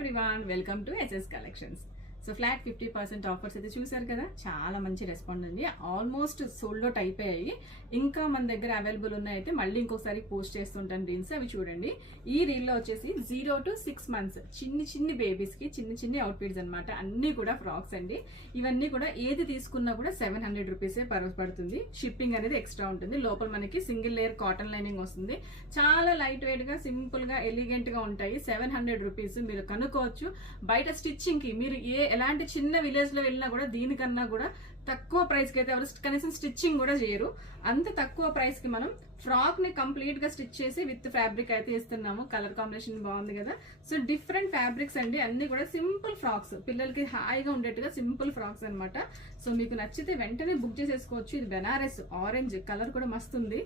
Everyone, welcome to SS collections. So flat 50% offers అయితే చూసారు కదా, చాలా మంచి రెస్పాండ్ అండి. ఆల్మోస్ట్ సోల్డ్ అవుట్ అయిపోయాయి. ఇంకా మన దగ్గర అవైలబుల్ ఉన్నాయితే మళ్ళీ ఇంకొకసారి పోస్ట్ చేస్తుంటాను రీల్స్, అవి చూడండి. ఈ రీల్లో వచ్చేసి 0 to 6 months చిన్ని బేబీస్ కి చిన్ని అవుట్ఫిట్స్ అనమాట. అన్ని కూడా ఫ్రాక్స్ అండి. ఇవన్నీ కూడా ఏది తీసుకున్నా కూడా 700 రూపీసే పడుతుంది. షిప్పింగ్ అనేది ఎక్స్ట్రా ఉంటుంది. లోపల మనకి సింగిల్ లేయర్ కాటన్ లైనింగ్ వస్తుంది. చాలా లైట్ వెయిట్ గా, సింపుల్ గా, ఎలిగెంట్ గా ఉంటాయి. 700 రూపీస్ మీరు కనుక్కోవచ్చు. బయట స్టిచ్చింగ్ కి మీరు ఎలాంటి చిన్న విలేజ్ లో వెళ్ళినా కూడా దీనికన్నా కూడా తక్కువ ప్రైస్ కి అయితే ఎవరు కనీసం స్టిచ్చింగ్ కూడా చేయరు. అంత తక్కువ ప్రైస్ కి మనం ఫ్రాక్ ని కంప్లీట్ గా స్టిచ్ చేసి విత్ ఫ్యాబ్రిక్ అయితే ఇస్తున్నాము. కలర్ కాంబినేషన్ బాగుంది కదా. సో డిఫరెంట్ ఫ్యాబ్రిక్స్ అండి, అన్ని కూడా సింపుల్ ఫ్రాక్స్, పిల్లలకి హాయిగా ఉండేట్టుగా సింపుల్ ఫ్రాక్స్ అనమాట. సో మీకు నచ్చితే వెంటనే బుక్ చేసేసుకోవచ్చు. ఇది బెనారస్ ఆరెంజ్ కలర్ కూడా మస్తుంది.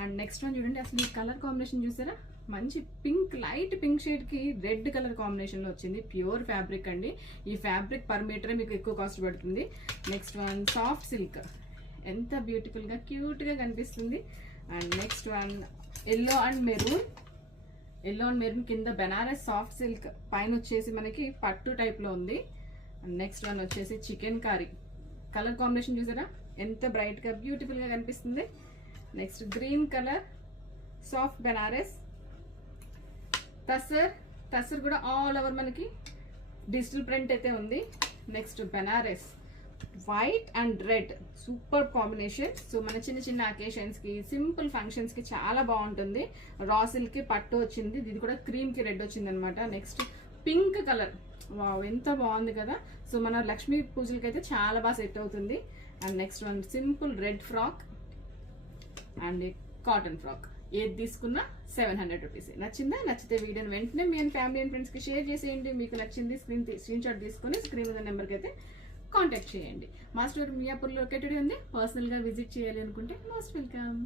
అండ్ నెక్స్ట్ వన్ చూడండి, అసలు ఈ కలర్ కాంబినేషన్ చూసారా, మంచి పింక్, లైట్ పింక్ షేడ్ కి రెడ్ కలర్ కాంబినేషన్ లో వచ్చింది. ప్యూర్ ఫ్యాబ్రిక్ అండి. ఈ ఫ్యాబ్రిక్ పర్ మీటర్ మీకు ఎక్కువ కాస్ట్ పడుతుంది. నెక్స్ట్ వన్ సాఫ్ట్ సిల్క్, ఎంత బ్యూటిఫుల్ గా క్యూట్ గా కనిపిస్తుంది. And next one yellow and maroon కింద బెనారస్ సాఫ్ట్ సిల్క్, పైన వచ్చేసి మనకి పట్టు టైప్ లో ఉంది. అండ్ నెక్స్ట్ వన్ వచ్చేసి చికెన్ కర్రీ కలర్ కాంబినేషన్ చూసారా, ఎంత బ్రైట్ గా బ్యూటిఫుల్ గా కనిపిస్తుంది. Next green colour soft Banaras, tussar కూడా ఆల్ ఓవర్ మనకి డిజిటల్ ప్రింట్ అయితే ఉంది. Next Banaras white and red, super combination. So మన చిన్న అకేషన్స్ కి, సింపుల్ ఫంక్షన్స్ కి చాలా బాగుంటుంది. రా సిల్క్ కి పట్టు వచ్చింది, ఇది కూడా క్రీమ్ కి రెడ్ వచ్చింది అనమాట. నెక్స్ట్ పింక్ కలర్, వావ్ ఎంత బాగుంది కదా. సో మన లక్ష్మీ పూజలకి అయితే చాలా బాగా సెట్ అవుతుంది. And next one simple red frock and cotton frock, ఏది తీసుకున్నా 700 రూపీస్. నచ్చితే వీడియోని వెంటనే మీ ఫ్యామిలీ అండ్ ఫ్రెండ్స్ కి షేర్ చేసేయండి. మీకు నచ్చింది స్క్రీన్ షాట్ తీసుకుని స్క్రీన్ మీద నెంబర్కి అయితే కాంటాక్ట్ చేయండి. మా స్టోర్ మియాపూర్ లొకేటెడ్ ఉంది. పర్సనల్ గా విజిట్ చేయాలి అనుకుంటే మోస్ట్ వెల్కమ్.